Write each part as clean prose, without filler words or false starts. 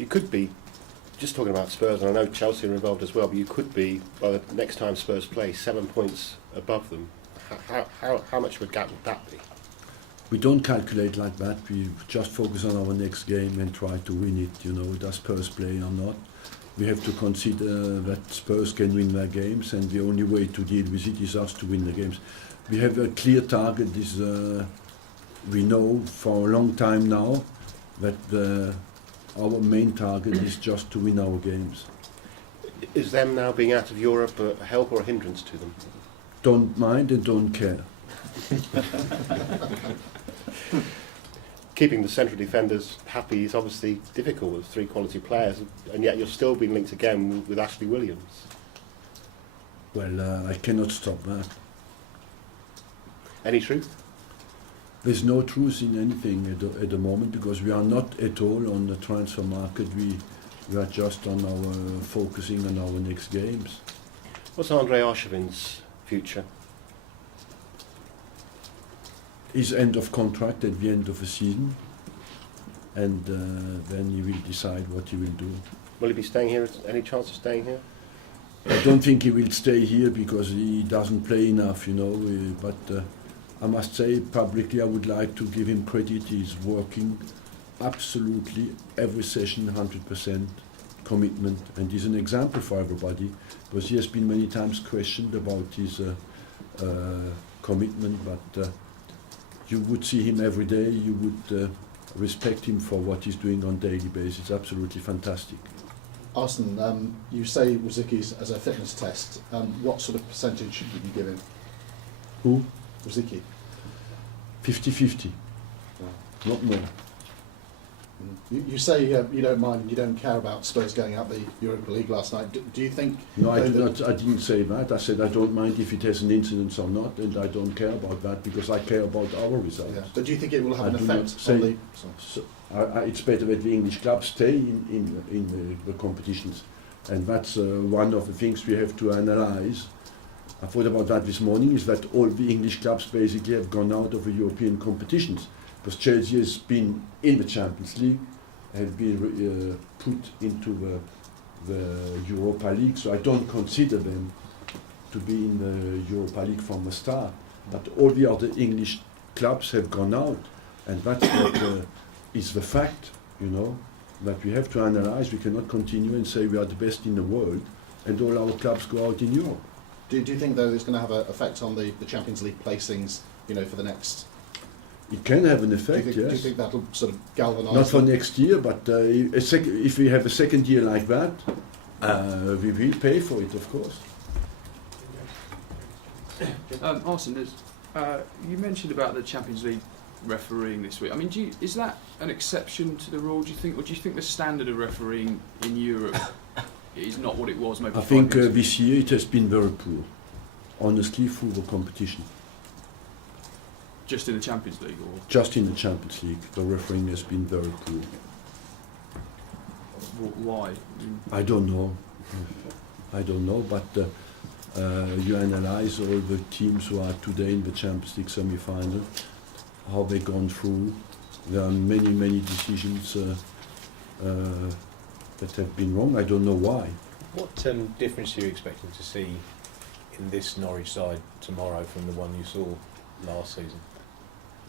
You could be, just talking about Spurs, and I know Chelsea are involved as well, but you could be, by the next time Spurs play, 7 points above them. How much of a gap would that be? We don't calculate like that. We just focus on our next game and try to win it. Does Spurs play or not? We have to consider that Spurs can win their games, and the only way to deal with it is us to win the games. We have a clear target. We know for a long time now that our main target is just to win our games. Is them now being out of Europe a help or a hindrance to them? Don't mind and don't care. Keeping the central defenders happy is obviously difficult with 3 quality players, and yet you're still being linked again with Ashley Williams. Well, I cannot stop that. Any truth? There's no truth in anything at the moment, because we are not at all on the transfer market. We are just on our focusing on our next games. What's Andre Arshevin's future? His end of contract at the end of the season, and then he will decide what he will do. Will he be staying here? Any chance of staying here? I don't think he will stay here because he doesn't play enough, but I must say publicly I would like to give him credit. He's working absolutely every session, 100% commitment, and he's an example for everybody, because he has been many times questioned about his commitment, but you would see him every day, you would respect him for what he's doing on a daily basis. It's absolutely fantastic. Arsene, you say Rosicky as a fitness test. What sort of percentage should you be giving? Who? Rosicky. 50-50, not more. You say you don't mind and you don't care about Spurs going out the Europa League last night. Do you think... No, I didn't say that. I said I don't mind if it has an incidence or not, and I don't care about that because I care about our results. Yeah. But do you think it will have an effect on the... It's better that the English clubs stay in the competitions, and that's one of the things we have to analyse. I thought about that this morning, is that all the English clubs basically have gone out of the European competitions, because Chelsea has been in the Champions League, have been put into the Europa League, so I don't consider them to be in the Europa League from the start. But all the other English clubs have gone out, and that's what is the fact, that we have to analyse. We cannot continue and say we are the best in the world, and all our clubs go out in Europe. Do you think, though, it's going to have an effect on the Champions League placings, for the next... It can have an effect, yes. Do you think that'll sort of galvanise... Not for next year, but if we have a second year like that, we will pay for it, of course. Arsene, you mentioned about the Champions League refereeing this week. I mean, is that an exception to the rule, do you think, or do you think the standard of refereeing in Europe is not what it was maybe? I think this year it has been very poor, honestly, through the competition. Just in the Champions League, or just in the Champions League, the refereeing has been very poor. Why? I don't know. But you analyse all the teams who are today in the Champions League semi-final, how they've gone through. There are many decisions that have been wrong. I don't know why. What difference are you expecting to see in this Norwich side tomorrow from the one you saw last season?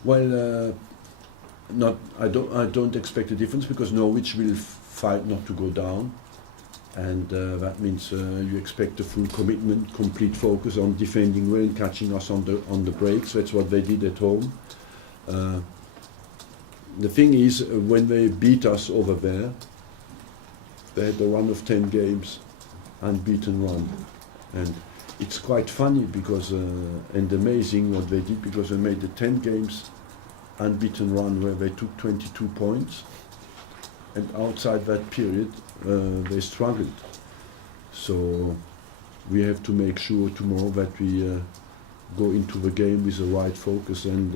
Well, I don't expect a difference, because Norwich will fight not to go down, and that means you expect a full commitment, complete focus on defending well and catching us on the breaks. That's what they did at home. The thing is, when they beat us over there, they had a run of 10 games, unbeaten run, and it's quite funny because and amazing what they did, because they made the 10 games unbeaten run where they took 22 points, and outside that period they struggled. So we have to make sure tomorrow that we go into the game with the right focus and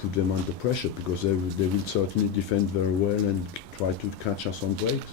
put them under pressure, because they will certainly defend very well and try to catch us on breaks.